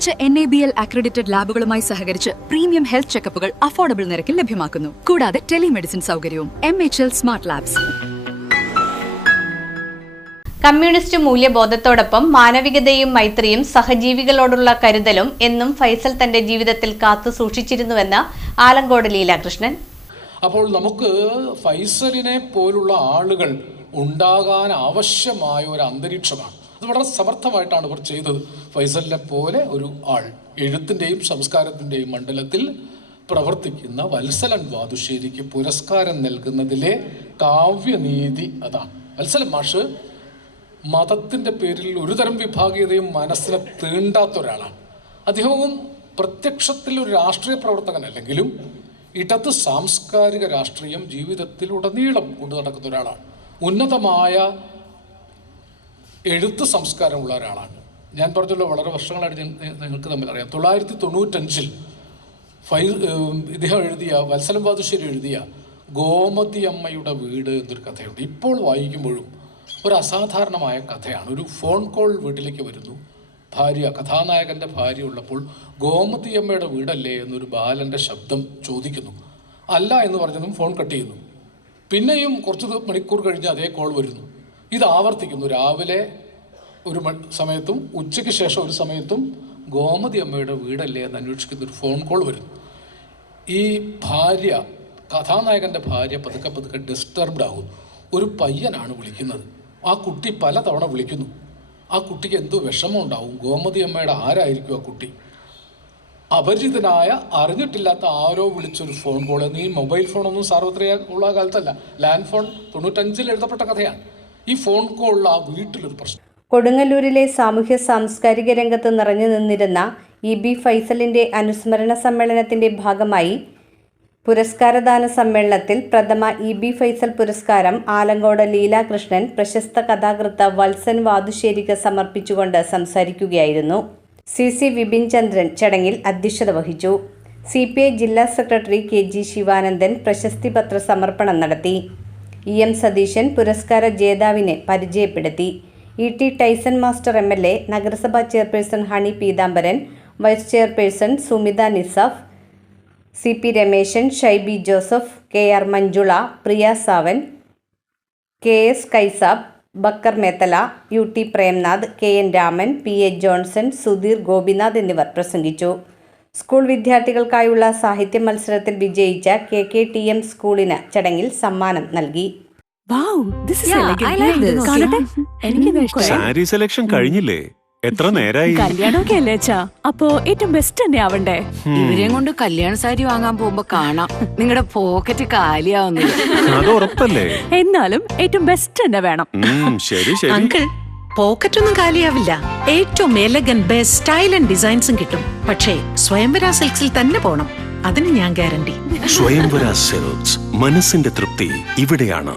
മികച്ച NABL accredited ലാബുകളുമായി സഹകരിച്ച് premium health ചെക്കപ്പുകൾ affordable നിരക്കിൽ ലഭ്യമാക്കുന്നു. കൂടാതെ ടെലിമെഡിസിൻ സൗകര്യവും. MHL smart labs. കമ്മ്യൂണിസ്റ്റ് മൂല്യബോധത്തോടൊപ്പം മാനവികതയും മൈത്രിയും സഹജീവികളോടുള്ള കരുതലും എന്നും ഫൈസൽ തന്റെ ജീവിതത്തിൽ കാത്തു സൂക്ഷിച്ചിരുന്നുവെന്ന് ആലങ്കോട് ലീലാകൃഷ്ണൻ. അപ്പോൾ നമുക്ക് ഫൈസലിനെ പോലുള്ള ആളുകൾ ഉണ്ടാകാൻ ആവശ്യമായ ഒരു അന്തരീക്ഷമാണ്. അത് വളരെ സമർത്ഥമായിട്ടാണ് ഇവർ ചെയ്തത്. ഫൈസലിനെ പോലെ ഒരു ആൾ എഴുത്തിൻ്റെയും സംസ്കാരത്തിൻ്റെയും മണ്ഡലത്തിൽ പ്രവർത്തിക്കുന്ന വത്സലൻ വാതുശ്ശേരിക്ക് പുരസ്കാരം നൽകുന്നതിലെ കാവ്യനീതി അതാണ്. വത്സലൻ മാഷ് മതത്തിൻ്റെ പേരിൽ ഒരുതരം വിഭാഗീയതയും മനസ്സിനെ തീണ്ടാത്ത ഒരാളാണ്. അദ്ദേഹവും പ്രത്യക്ഷത്തിൽ ഒരു രാഷ്ട്രീയ പ്രവർത്തകനല്ലെങ്കിലും ഇടത് സാംസ്കാരിക രാഷ്ട്രീയം ജീവിതത്തിലുടനീളം കൊണ്ടു നടക്കുന്ന ഒരാളാണ്. ഉന്നതമായ എഴുത്ത് സംസ്കാരമുള്ള ഒരാളാണ്. ഞാൻ പറഞ്ഞല്ലോ, വളരെ വർഷങ്ങളായിട്ട് നിങ്ങൾക്ക് തമ്മിൽ അറിയാം. 1995 ഇദ്ദേഹം എഴുതിയ, വത്സലൻ വാതുശ്ശേരി എഴുതിയ ഗോമതി അമ്മയുടെ വീട് എന്നൊരു കഥയുണ്ട്. ഇപ്പോൾ വായിക്കുമ്പോഴും ഒരു അസാധാരണമായ കഥയാണ്. ഒരു ഫോൺ കോൾ വീട്ടിലേക്ക് വരുന്നു. ഭാര്യ, കഥാനായകൻ്റെ ഭാര്യ ഉള്ളപ്പോൾ ഗോമതി അമ്മയുടെ വീടല്ലേ എന്നൊരു ബാലൻ്റെ ശബ്ദം ചോദിക്കുന്നു. അല്ല എന്ന് പറഞ്ഞതും ഫോൺ കട്ട് ചെയ്യുന്നു. പിന്നെയും കുറച്ച് മണിക്കൂർ കഴിഞ്ഞ് അതേ കോൾ വരുന്നു. ഇത് ആവർത്തിക്കുന്നു. രാവിലെ ഒരു സമയത്തും ഉച്ചയ്ക്ക് ശേഷം ഒരു സമയത്തും ഗോമതി അമ്മയുടെ വീടല്ലേ എന്ന് അന്വേഷിക്കുന്ന ഒരു ഫോൺ കോൾ വരുന്നു. ഈ ഭാര്യ, കഥാനായകൻ്റെ ഭാര്യ പതുക്കെ ഡിസ്റ്റർബ്ഡ് ആകുന്നു. ഒരു പയ്യനാണ് വിളിക്കുന്നത്. ആ കുട്ടി പലതവണ വിളിക്കുന്നു. ആ കുട്ടിക്ക് എന്തോ വിഷമം ഉണ്ടാവും. ഗോമതി അമ്മയുടെ ആരായിരിക്കും ആ കുട്ടി? അപരിചിതനായ, അറിഞ്ഞിട്ടില്ലാത്ത ആരോ വിളിച്ചൊരു ഫോൺ കോൾ. ഈ മൊബൈൽ ഫോണൊന്നും സാർവത്രിക ഉള്ള കാലത്തല്ല, ലാൻഡ് ഫോൺ 95 എഴുതപ്പെട്ട കഥയാണ്. ഈ ഫോൺ കോളിൽ ആ വീട്ടിലൊരു പ്രശ്നം. കൊടുങ്ങല്ലൂരിലെ സാമൂഹ്യ സാംസ്കാരിക രംഗത്ത് നിറഞ്ഞു നിന്നിരുന്ന EB ഫൈസലിന്റെ അനുസ്മരണ സമ്മേളനത്തിന്റെ ഭാഗമായി പുരസ്കാരദാന സമ്മേളനത്തിൽ പ്രഥമ EB ഫൈസൽ പുരസ്കാരം ആലങ്കോട് ലീലാകൃഷ്ണൻ പ്രശസ്ത കഥാകൃത്ത് വത്സൻ വാതുശ്ശേരിക്ക് സമർപ്പിച്ചുകൊണ്ട് സംസാരിക്കുകയായിരുന്നു. CC വിപിൻ ചന്ദ്രൻ ചടങ്ങിൽ അധ്യക്ഷത വഹിച്ചു. CPI ജില്ലാ സെക്രട്ടറി KG ശിവാനന്ദൻ പ്രശസ്തി പത്ര സമർപ്പണം നടത്തി. EM സതീശൻ പുരസ്കാര ജേതാവിനെ പരിചയപ്പെടുത്തി. ET ടൈസൺ മാസ്റ്റർ MLA, നഗരസഭാ chairperson Honey Peethambaran, vice chairperson Sumitha Nisaf, CP Rameshan, Shaiby Joseph, KR Manjula, Priya Savan, KS Kaisab, Bakkar Methala, UT Premnath, KN Raman, PA Johnson, Sudheer Gopinath എന്നിവർ പ്രസംഗിച്ചു. സ്കൂൾ വിദ്യാർത്ഥികൾക്കായുള്ള സാഹിത്യ മത്സരത്തിൽ വിജയിച്ച KKTM സ്കൂളിന് ചടങ്ങിൽ സമ്മാനം നൽകി. സാരി സെലക്ഷൻ കഴിഞ്ഞില്ലേ? എത്ര നേരായി? കല്യാണമൊക്കെ അല്ലേ അച്ഛാ, അപ്പോ ഏറ്റവും ബെസ്റ്റ് തന്നെ ആവണ്ടേ? ഇവരെയും കൊണ്ട് കല്യാണ സാരി വാങ്ങാൻ പോകുമ്പോ കാണാം നിങ്ങളുടെ പോക്കറ്റ് കാലിയാവുന്നില്ല. അത് ഉറപ്പല്ലേ? എന്നാലും ഏറ്റവും ബെസ്റ്റ് തന്നെ വേണം. ശരി ശരി അങ്കിൾ, പോക്കറ്റ് ഒന്നും കാലിയാവില്ല. ഏറ്റവും എലഗന്റ് ബെസ്റ്റ് സ്റ്റൈൽ ആൻഡ് ഡിസൈൻസും കിട്ടും. പക്ഷേ സ്വയംവര സിൽക്സിൽ തന്നെ പോണം, അതിന് ഞാൻ ഗ്യാരണ്ടി. സ്വയംവര സിൽക്സ്, മനസ്സിന്റെ തൃപ്തി ഇവിടെയാണ്.